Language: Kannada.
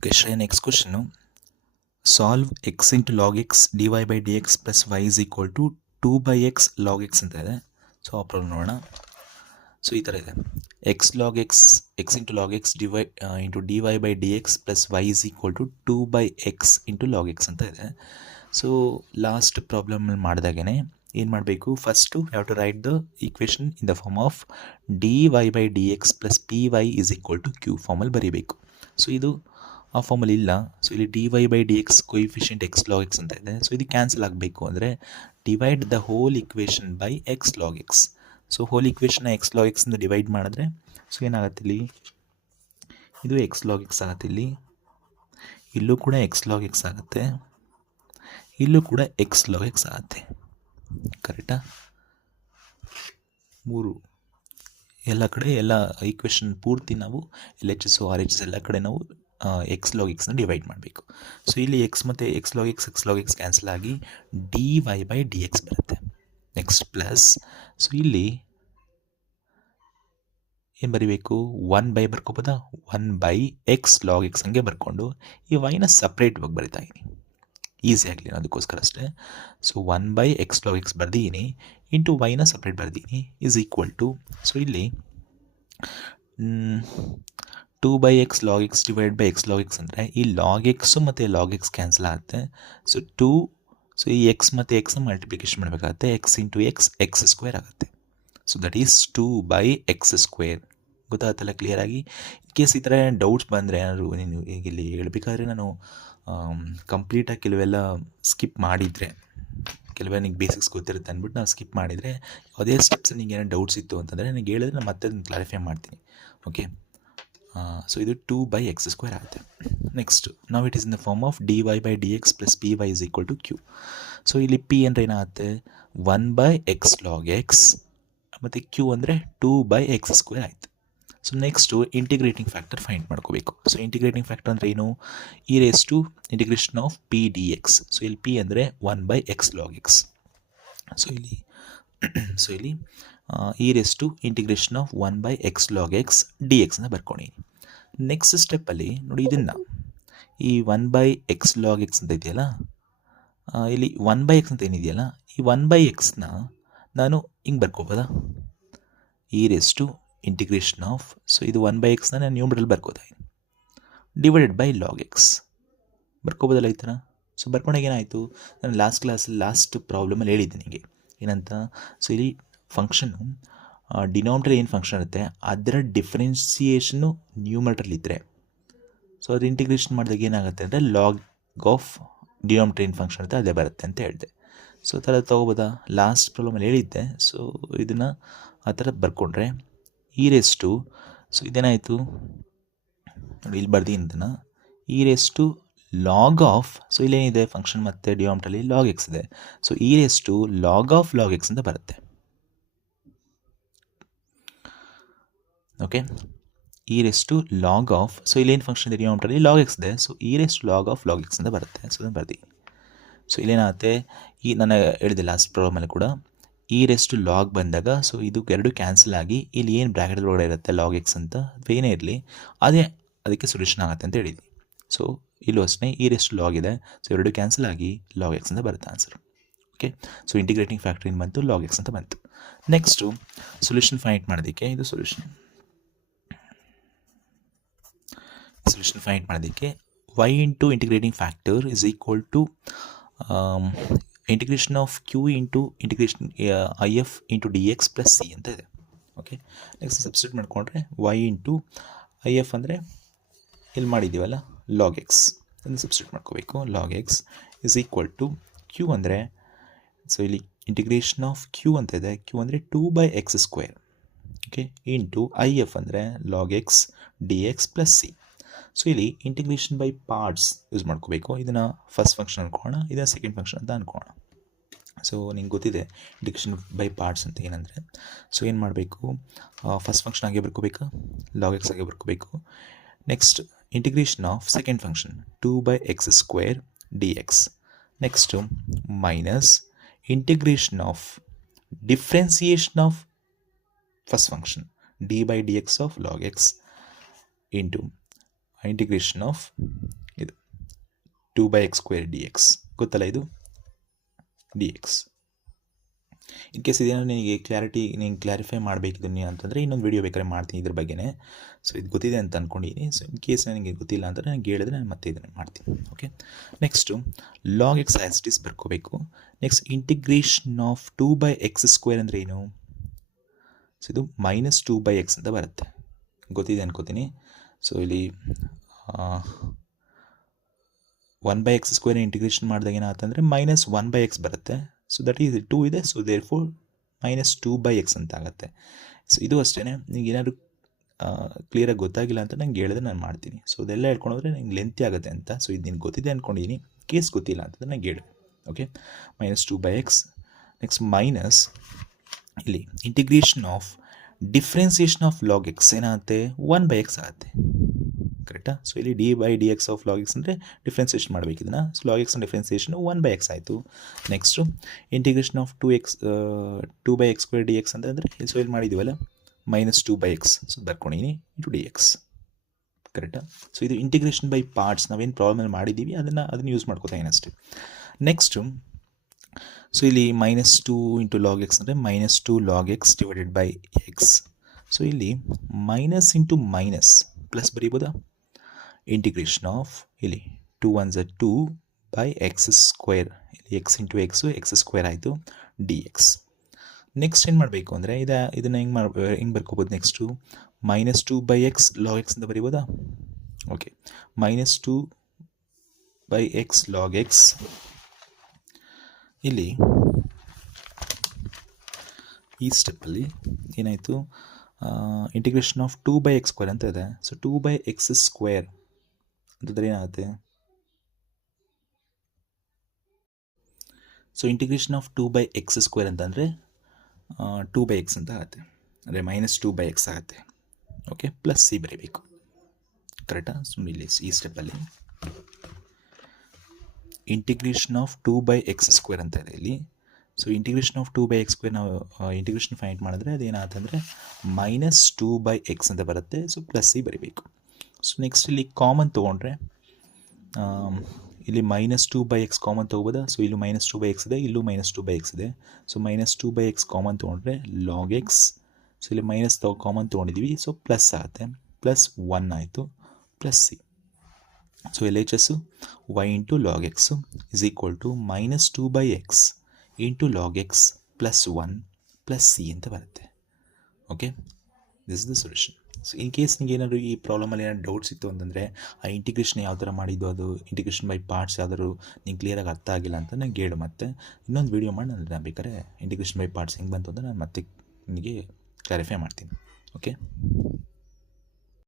Okay, Shreya, next question. Solve x into log x dy by dx plus y is equal to 2 by x log x ಅಂತ ಇದೆ. ಸೊ ಆ ಪ್ರಾಬ್ಲಮ್ ನೋಡೋಣ. ಸೊ ಈ ಥರ ಇದೆ, x log x into log x into d y by d x plus y is equal to 2 by x into log x ಅಂತ ಇದೆ. ಸೊ ಲಾಸ್ಟ್ ಪ್ರಾಬ್ಲಮ್ ಮಾಡಿದಾಗೇ ಏನು ಮಾಡಬೇಕು, first have to write the equation in the form of d y by d x plus p y is equal to q ಫಾರ್ಮಲ್ಲಿ ಬರೀಬೇಕು. ಸೊ ಇದು ಆ ಫಾರ್ಮಲ್ಲಿ ಇಲ್ಲ. ಸೊ ಇಲ್ಲಿ d y by d X coefficient x log x ಅಂತ ಇದೆ. ಸೊ ಇದು ಕ್ಯಾನ್ಸಲ್ ಆಗಬೇಕು ಅಂದರೆ divide the whole equation by x log x. So whole ಇಕ್ವೇಷನ್ನ ಎಕ್ಸ್ ಲಾಗ್ ಎಕ್ಸಿಂದ ಡಿವೈಡ್ ಮಾಡಿದ್ರೆ ಸೊ ಏನಾಗುತ್ತೆ, ಇಲ್ಲಿ ಇದು ಎಕ್ಸ್ ಲಾಗ್ ಎಕ್ಸ್ ಆಗುತ್ತೆ, ಇಲ್ಲೂ ಕೂಡ ಎಕ್ಸ್ ಲಾಗ್ ಎಕ್ಸ್ ಆಗುತ್ತೆ, ಇಲ್ಲೂ ಕೂಡ ಎಕ್ಸ್ ಲಾಗ್ ಎಕ್ಸ್ ಆಗುತ್ತೆ. ಕರೆಕ್ಟಾ? ಮೂರು ಎಲ್ಲ ಕಡೆ ಎಲ್ಲ ಈಕ್ವೇಷನ್ ಪೂರ್ತಿ ನಾವು L H S R H S ಎಲ್ಲ ಕಡೆ ನಾವು ಎಕ್ಸ್ ಲಾಗ್ ಎಕ್ಸ್ನ ಡಿವೈಡ್ ಮಾಡಬೇಕು. ಸೊ ಇಲ್ಲಿ ಎಕ್ಸ್ ಮತ್ತು ಎಕ್ಸ್ ಲಾಗ್ ಎಕ್ಸ್ ಕ್ಯಾನ್ಸಲ್ ಆಗಿ d y by d x ಬರುತ್ತೆ. ನೆಕ್ಸ್ಟ್ ಪ್ಲಸ್, ಸೊ ಇಲ್ಲಿ ಏನು ಬರೀಬೇಕು, 1 ಬೈ ಬರ್ಕೋಬೋದಾ, 1 ಬೈ ಎಕ್ಸ್ ಲಾಗ್ ಎಕ್ಸ್ ಹಂಗೆ ಬರ್ಕೊಂಡು ಈ ವೈನ ಸಪ್ರೇಟ್ವಾಗಿ ಬರಿತಾ ಇದ್ದೀನಿ, ಈಸಿ ಆಗಲಿ ಅದಕ್ಕೋಸ್ಕರ ಅಷ್ಟೇ. So 1 by x log x ಬರ್ದಿದ್ದೀನಿ ಇಂಟು ವೈನ ಸಪ್ರೇಟ್ ಬರ್ದಿದ್ದೀನಿ ಈಸ್ ಈಕ್ವಲ್ ಟು, ಸೊ ಇಲ್ಲಿ 2 by x log x divide by x log x ಅಂದರೆ ಈ ಲಾಗ್ ಎಕ್ಸು ಮತ್ತು ಲಾಗ್ ಎಕ್ಸ್ ಕ್ಯಾನ್ಸಲ್ ಆಗುತ್ತೆ. ಸೊ 2, ಸೊ ಈ ಎಕ್ಸ್ ಮತ್ತು ಎಕ್ಸ್ನ ಮಲ್ಟಿಪ್ಲಿಕೇಶನ್ ಮಾಡಬೇಕಾಗುತ್ತೆ, ಎಕ್ಸ್ ಇಂಟು ಎಕ್ಸ್ ಸ್ಕ್ವೇರ್ ಆಗುತ್ತೆ. So that is 2 by x square. ಗೊತ್ತಾಗುತ್ತಲ್ಲ ಕ್ಲಿಯರಾಗಿ? ಇನ್ ಕೇಸ್ ಈ ಥರ ಡೌಟ್ಸ್ ಬಂದರೆ ಏನಾದ್ರು ನೀನು ಈಗ ಇಲ್ಲಿ ಹೇಳ್ಬೇಕಾದ್ರೆ ನಾನು ಕಂಪ್ಲೀಟಾಗಿ ಕೆಲವೆಲ್ಲ ಸ್ಕಿಪ್ ಮಾಡಿದರೆ, ಕೆಲವೇ ನಿಂಗೆ ಬೇಸಿಕ್ಸ್ ಗೊತ್ತಿರುತ್ತೆ ಅಂದ್ಬಿಟ್ಟು ನಾವು ಸ್ಕಿಪ್ ಮಾಡಿದರೆ ಯಾವುದೇ ಸ್ಟೆಪ್ಸ್ ನಿಂಗೆ ಏನೋ ಡೌಟ್ಸ್ ಇತ್ತು ಅಂತಂದರೆ ನನಗೆ ಹೇಳಿದ್ರೆ ನಾನು ಮತ್ತೆ ಅದನ್ನು ಕ್ಲಾರಿಫೈ ಮಾಡ್ತೀನಿ. ಓಕೆ, ಸೊ ಇದು 2 ಬೈ ಎಕ್ಸ್ ಸ್ಕ್ವೇರ್ ಆಗುತ್ತೆ. ನೆಕ್ಸ್ಟ್ ನಾವು it is in the form of d y by d x plus p y is equal to q. So ಇಲ್ಲಿ ಪಿ ಅಂದರೆ ಏನಾಗುತ್ತೆ, 1 ಬೈ ಎಕ್ಸ್ ಲಾಗ್ ಎಕ್ಸ್ ಮತ್ತು ಕ್ಯೂ ಅಂದರೆ 2 ಬೈ ಎಕ್ಸ್ ಸ್ಕ್ವೇರ್ ಆಯಿತು. So next integrating factor find ಮಾಡ್ಕೋಬೇಕು. ಸೊ ಇಂಟಿಗ್ರೇಟಿಂಗ್ ಫ್ಯಾಕ್ಟರ್ ಅಂದರೆ ಏನು, e raise to integration of p d x. So ಇಲ್ಲಿ ಪಿ ಅಂದರೆ 1 by x log x. So ಇಲ್ಲಿ e raise to integration of 1 by x log x d ಎಕ್ಸ್ನ ಬರ್ಕೊಂಡು ನೆಕ್ಸ್ಟ್ ಸ್ಟೆಪ್ಪಲ್ಲಿ ನೋಡಿ ಇದನ್ನು ಈ 1 ಬೈ ಎಕ್ಸ್ ಲಾಗ್ ಎಕ್ಸ್ ಅಂತ ಇದೆಯಲ್ಲ, ಇಲ್ಲಿ 1 ಬೈ ಎಕ್ಸ್ ಅಂತ ಏನಿದೆಯಲ್ಲ, ಈ 1 ಬೈ ಎಕ್ಸ್ನ ನಾನು ಹಿಂಗೆ ಬರ್ಕೋಬೋದಾ, e raise to integration of, so ಇದು 1 ಬೈ ಎಕ್ಸ್ನ ನಾನು ನ್ಯೂಮರಲ್ಲಿ ಬರ್ಕೋತಾ ಇದ್ದೀನಿ, ಡಿವೈಡೆಡ್ ಬೈ ಲಾಗ್ ಎಕ್ಸ್ ಬರ್ಕೋಬೋದಲ್ಲ ಈ ಥರ. ಸೊ ಬರ್ಕೊಂಡಾಗ ಏನಾಯಿತು, ನಾನು ಲಾಸ್ಟ್ ಪ್ರಾಬ್ಲಮಲ್ಲಿ ಹೇಳಿದ್ದೀನಿ ನಿಮಗೆ ಏನಂತ. ಸೊ ಇಲ್ಲಿ ಫಂಕ್ಷನ್ನು ಡಿನಾಮಿನೇಟರ್ ಏನು ಫಂಕ್ಷನ್ ಇರುತ್ತೆ ಅದರ ಡಿಫ್ರೆನ್ಸಿಯೇಷನ್ನು ನ್ಯೂಮರೇಟರ್ಲಿದ್ದರೆ, ಸೊ ಅದು ಇಂಟಿಗ್ರೇಷನ್ ಮಾಡಿದಾಗ ಏನಾಗುತ್ತೆ ಅಂದರೆ ಲಾಗ್ ಆಫ್ ಡಿನಾಮಿನೇಟರ್ ಏನು ಫಂಕ್ಷನ್ ಇರುತ್ತೆ ಅದೇ ಬರುತ್ತೆ ಅಂತ ಹೇಳಿದೆ. ಸೊ ಆ ಥರ ತೊಗೋಬೋದಾ, ಲಾಸ್ಟ್ ಪ್ರಾಬ್ಲಮಲ್ಲಿ ಹೇಳಿದ್ದೆ. ಸೊ ಇದನ್ನು ಆ ಥರ ಬರ್ಕೊಂಡ್ರೆ ಇ ರೇಸ್ ಟು, ಸೊ ಇದೇನಾಯಿತು ನೋಡಿ ಇಲ್ಲಿ ಬರ್ದೀನಿ ಇದನ್ನು, e raise to log of, so ಇಲ್ಲೇನಿದೆ ಫಂಕ್ಷನ್ ಮತ್ತು ಡಿನಾಮಿನೇಟರಲ್ಲಿ ಲಾಗ್ ಎಕ್ಸ್ ಇದೆ. So e raise to log of log x ಅಂತ ಬರುತ್ತೆ. Okay, e raise to log of, so ಇಲ್ಲೇನು ಫಂಕ್ಷನ್ ಇದೆ ಡಿನಾಮಿನೇಟರಲ್ಲಿ ಲಾಗ್ ಎಕ್ಸ್ ಇದೆ. So e raise to log of log x ಅಂತ ಬರುತ್ತೆ. ಸೊ ಅದನ್ನು ಬರ್ದಿ. ಸೊ ಇಲ್ಲೇನಾಗುತ್ತೆ, ಈ ನಾನು ಹೇಳಿದೆ ಲಾಸ್ಟ್ ಪ್ರಾಬ್ಲಮಲ್ಲಿ ಕೂಡ ಇ ರೇಸ್ ಟು ಲಾಗ್ ಬಂದಾಗ, ಸೊ ಇದು ಎರಡು ಕ್ಯಾನ್ಸಲ್ ಆಗಿ ಇಲ್ಲಿ ಏನು ಬ್ರ್ಯಾಕೆಟ್ ಒಳಗಡೆ ಇರುತ್ತೆ ಲಾಗ್ ಎಕ್ಸ್ ಅಂತ ಏನೇ ಇರಲಿ ಅದೇ ಅದಕ್ಕೆ ಸೊಲ್ಯೂಷನ್ ಆಗುತ್ತೆ ಅಂತ ಹೇಳಿದ್ವಿ. ಸೊ ಇಲ್ಲೂ ಅಷ್ಟೇ ಇ ರೇಸ್ ಟು ಲಾಗ್ ಇದೆ, ಸೊ ಎರಡು ಕ್ಯಾನ್ಸಲ್ ಆಗಿ ಲಾಗ್ ಎಕ್ಸ್ ಅಂತ ಬರುತ್ತೆ answer. Okay, so integrating factor ಏನು ಬಂತು, ಲಾಗ್ ಎಕ್ಸ್ ಅಂತ ಬಂತು. ನೆಕ್ಸ್ಟು ಸೊಲ್ಯೂಷನ್ ಫೈಂಡ್ ಮಾಡೋದಕ್ಕೆ, ಇದು ಸೊಲ್ಯೂಷನ್ ಫೈಂಡ್ ಮಾಡೋದಕ್ಕೆ y into integrating factor is equal to integration of q into integration I F into d x plus c ಅಂತ ಇದೆ. ಓಕೆ, ನೆಕ್ಸ್ಟ್ ಸಬ್ಸ್ಟಿಟ್ಯೂಟ್ ಮಾಡಿಕೊಂಡ್ರೆ y ಇಂಟು ಐ ಎಫ್ ಅಂದರೆ ಇಲ್ಲಿ ಮಾಡಿದ್ದೀವಲ್ಲ ಲಾಗ್ ಎಕ್ಸ್, ಅದನ್ನು ಸಬ್ಸ್ಟಿಟ್ಯೂಟ್ ಮಾಡ್ಕೋಬೇಕು. Log x is equal to q ಅಂದರೆ, ಸೊ ಇಲ್ಲಿ ಇಂಟಿಗ್ರೇಷನ್ ಆಫ್ ಕ್ಯೂ ಅಂತ ಇದೆ, ಕ್ಯೂ ಅಂದರೆ 2 by x square. Okay, into I F ಅಂದರೆ log x D x plus c. So ಇಲ್ಲಿ ಇಂಟಿಗ್ರೇಷನ್ ಬೈ ಪಾರ್ಟ್ಸ್ ಯೂಸ್ ಮಾಡ್ಕೋಬೇಕು. ಇದನ್ನು ಫಸ್ಟ್ ಫಂಕ್ಷನ್ ಅನ್ಕೋಣ, ಇದನ್ನು ಸೆಕೆಂಡ್ ಫಂಕ್ಷನ್ ಅಂತ ಅನ್ಕೋಣ. ಸೊ ನಿಂಗೆ ಗೊತ್ತಿದೆ ಇಂಟಿಗ್ರೇಷನ್ ಬೈ ಪಾರ್ಟ್ಸ್ ಅಂತ ಏನಂದರೆ, ಸೊ ಏನು ಮಾಡಬೇಕು, ಫಸ್ಟ್ ಫಂಕ್ಷನ್ ಆಗಿ ಬರ್ಕೋಬೇಕು, ಲಾಗ್ ಎಕ್ಸ್ ಆಗಿ ಬರ್ಕೋಬೇಕು. Next integration of second function 2 by x square d x. Next minus integration of differentiation of first function d by d x of log x into integration of ಇದು 2/x² dx ಗೊತ್ತಲ್ಲ, ಇದು dx. ಇನ್ ಕೇಸ್ ಇದೇನೋ ನಿನಗೆ ಕ್ಲಾರಿಫೈ ಮಾಡಬೇಕಿದ್ದೀನಿ ಅಂತಂದರೆ ಇನ್ನೊಂದು ವೀಡಿಯೋ ಬೇಕಾದ್ರೆ ಮಾಡ್ತೀನಿ ಇದ್ರ ಬಗ್ಗೆನೇ. ಸೊ ಇದು ಗೊತ್ತಿದೆ ಅಂತ ಅಂದ್ಕೊಂಡಿದ್ದೀನಿ. ಸೊ ಇನ್ ಕೇಸ್ ನನಗೆ ಗೊತ್ತಿಲ್ಲ ಅಂತ ನನಗೆ ಹೇಳಿದ್ರೆ ನಾನು ಮತ್ತೆ ಇದನ್ನು ಮಾಡ್ತೀನಿ. Okay, next log x as it is ಬರ್ಕೋಬೇಕು. ನೆಕ್ಸ್ಟ್ ಇಂಟಿಗ್ರೇಷನ್ ಆಫ್ 2/x² ಅಂದರೆ ಏನು? ಸೊ ಇದು -2/x ಅಂತ ಬರುತ್ತೆ, ಗೊತ್ತಿದೆ ಅನ್ಕೋತೀನಿ. ಸೊ ಇಲ್ಲಿ 1/x² ಇಂಟಿಗ್ರೇಷನ್ ಮಾಡಿದಾಗ ಏನಾಗುತ್ತಂದರೆ -1/x ಬರುತ್ತೆ. ಸೊ ದಟ್ ಈಸ್ 2 ಇದೆ, ಸೊ ದೇರ್ ಫೋರ್ -2/x ಅಂತ ಆಗುತ್ತೆ. ಸೊ ಇದು ಅಷ್ಟೇ, ನಿಮಗೆ ಏನಾದರೂ ಕ್ಲಿಯರಾಗಿ ಗೊತ್ತಾಗಿಲ್ಲ ಅಂತ ನಂಗೆ ಹೇಳಿದ್ರೆ ನಾನು ಮಾಡ್ತೀನಿ. ಸೊ ಅದೆಲ್ಲ ಹೇಳ್ಕೊಂಡ್ರೆ ನಂಗೆ ಲೆಂತಿ ಆಗುತ್ತೆ ಅಂತ. ಸೊ ಇದು ನಿನ್ಗೆ ಗೊತ್ತಿದೆ ಅಂದ್ಕೊಂಡಿದ್ದೀನಿ, ಕೇಸ್ ಗೊತ್ತಿಲ್ಲ ಅಂತಂದ್ರೆ ನಂಗೆ ಹೇಳಿ. Okay, -2/x. ನೆಕ್ಸ್ಟ್ ಮೈನಸ್ ಇಲ್ಲಿ integration of differentiation of log X ಏನಾಗುತ್ತೆ? 1/x ಆಗುತ್ತೆ, ಕರೆಕ್ಟಾ? ಸೊ ಇಲ್ಲಿ d/dx ಆಫ್ ಲಾಗ್ ಎಕ್ಸ್ ಅಂದರೆ ಡಿಫ್ರೆನ್ಸಿಯೇಷನ್ ಮಾಡಬೇಕು ಇದನ್ನು. So log X differentiation 1/x ಆಯಿತು. Next integration of 2/x² dx ಅಂತಂದರೆ ಸೊ ಇಲ್ಲಿ ಮಾಡಿದ್ದೀವಲ್ಲ -2/x. ಸೊ ಬರ್ಕೊಂಡಿದ್ದೀನಿ ಇಂಟು dx, ಕರೆಕ್ಟಾ? ಸೊ ಇದು ಇಂಟಿಗ್ರೇಷನ್ ಬೈ ಪಾರ್ಟ್ಸ್, ನಾವೇನು ಪ್ರಾಬ್ಲಮಲ್ಲಿ ಮಾಡಿದ್ದೀವಿ ಅದನ್ನು ಯೂಸ್ ಮಾಡ್ಕೋತಾ ಅಷ್ಟೇ. ನೆಕ್ಸ್ಟು ಸೊ ಇಲ್ಲಿ -2 × log x ಅಂದರೆ -2 log x divided by x. So ಇಲ್ಲಿ ಮೈನಸ್ ಇಂಟು ಮೈನಸ್ ಪ್ಲಸ್ ಬರೀಬೋದಾ? ಇಂಟಿಗ್ರೇಷನ್ ಆಫ್ ಇಲ್ಲಿ 2 1 2/x², ಇಲ್ಲಿ x ಇಂಟು x² ಆಯಿತು dx. ನೆಕ್ಸ್ಟ್ ಏನು ಮಾಡಬೇಕು ಅಂದರೆ ಇದನ್ನು ಹೆಂಗೆ ಬರ್ಕೋಬೋದು? ನೆಕ್ಸ್ಟು -2/x log x ಅಂತ ಬರೀಬೋದಾ? ಓಕೆ, -2/x log x ಇಲ್ಲಿ ಈ ಸ್ಟೆಪ್ಪಲ್ಲಿ ಏನಾಯಿತು? ಇಂಟಿಗ್ರೇಷನ್ ಆಫ್ 2/x² ಅಂತ ಇದೆ. ಸೊ 2/x² ಅಂತಂದರೆ ಏನಾಗುತ್ತೆ? ಸೊ ಇಂಟಿಗ್ರೇಷನ್ ಆಫ್ 2/x² ಅಂತಂದರೆ 2/x ಅಂತ ಆಗುತ್ತೆ, ಅಂದರೆ -2/x ಆಗುತ್ತೆ. ಓಕೆ, ಪ್ಲಸ್ ಸಿ ಬರೀಬೇಕು, ಕರೆಕ್ಟಾ? ಸೊ ಇಲ್ಲಿ ಈ ಸ್ಟೆಪ್ಪಲ್ಲಿ ಇಂಟಿಗ್ರೇಷನ್ ಆಫ್ 2/x² ಅಂತ ಇದೆ ಇಲ್ಲಿ. ಸೊ ಇಂಟಿಗ್ರೇಷನ್ ಆಫ್ 2/x² ನಾವು ಇಂಟಿಗ್ರೇಷನ್ ಫೈಂಡ್ ಮಾಡಿದ್ರೆ ಅದೇನಾಗುತ್ತೆ ಅಂದರೆ -2/x ಅಂತ ಬರುತ್ತೆ. ಸೊ ಪ್ಲಸ್ ಸಿ ಬರೀಬೇಕು. ಸೊ ನೆಕ್ಸ್ಟ್ ಇಲ್ಲಿ ಕಾಮನ್ ತೊಗೊಂಡ್ರೆ ಇಲ್ಲಿ -2/x ಕಾಮನ್ ತೊಗೋಬೋದಾ? ಸೊ ಇಲ್ಲೂ -2/x ಇದೆ, ಇಲ್ಲೂ -2/x ಇದೆ. ಸೊ -2/x ಕಾಮನ್ ತೊಗೊಂಡ್ರೆ log x. ಸೊ ಇಲ್ಲಿ ಮೈನಸ್ ಕಾಮನ್ ತೊಗೊಂಡಿದ್ದೀವಿ, ಸೊ ಪ್ಲಸ್ ಆಗುತ್ತೆ, ಪ್ಲಸ್ 1 ಆಯಿತು, plus c. So L H S y into log x is equal to -2/x into log x plus 1 plus c ಅಂತ ಬರುತ್ತೆ. Okay, this is the solution. So in case ನಿಮಗೆ ಏನಾದರೂ ಈ ಪ್ರಾಬ್ಲಮಲ್ಲಿ ಏನಾದ್ರು ಡೌಟ್ಸ್ ಇತ್ತು ಅಂತಂದರೆ ಆ ಇಂಟಿಗ್ರೇಷನ್ ಯಾವ ಥರ ಮಾಡಿದ್ದು, ಅದು ಇಂಟಿಗ್ರೇಷನ್ ಬೈ ಪಾರ್ಟ್ಸ್ ಯಾವ್ದಾದ್ರು ನಿಂಗೆ ಕ್ಲಿಯರಾಗಿ ಅರ್ಥ ಆಗಿಲ್ಲ ಅಂತ ನಂಗೆ ಹೇಳು. ಮತ್ತೆ ಇನ್ನೊಂದು ವೀಡಿಯೋ ಮಾಡಿ ನಾನು ಬೇಕಾದ್ರೆ ಇಂಟಿಗ್ರೇಷನ್ ಬೈ ಪಾರ್ಟ್ಸ್ ಹೆಂಗೆ ಬಂತು ಅಂತ ನಾನು ಮತ್ತೆ ನಿಮಗೆ ಕ್ಲಾರಿಫೈ ಮಾಡ್ತೀನಿ. ಓಕೆ.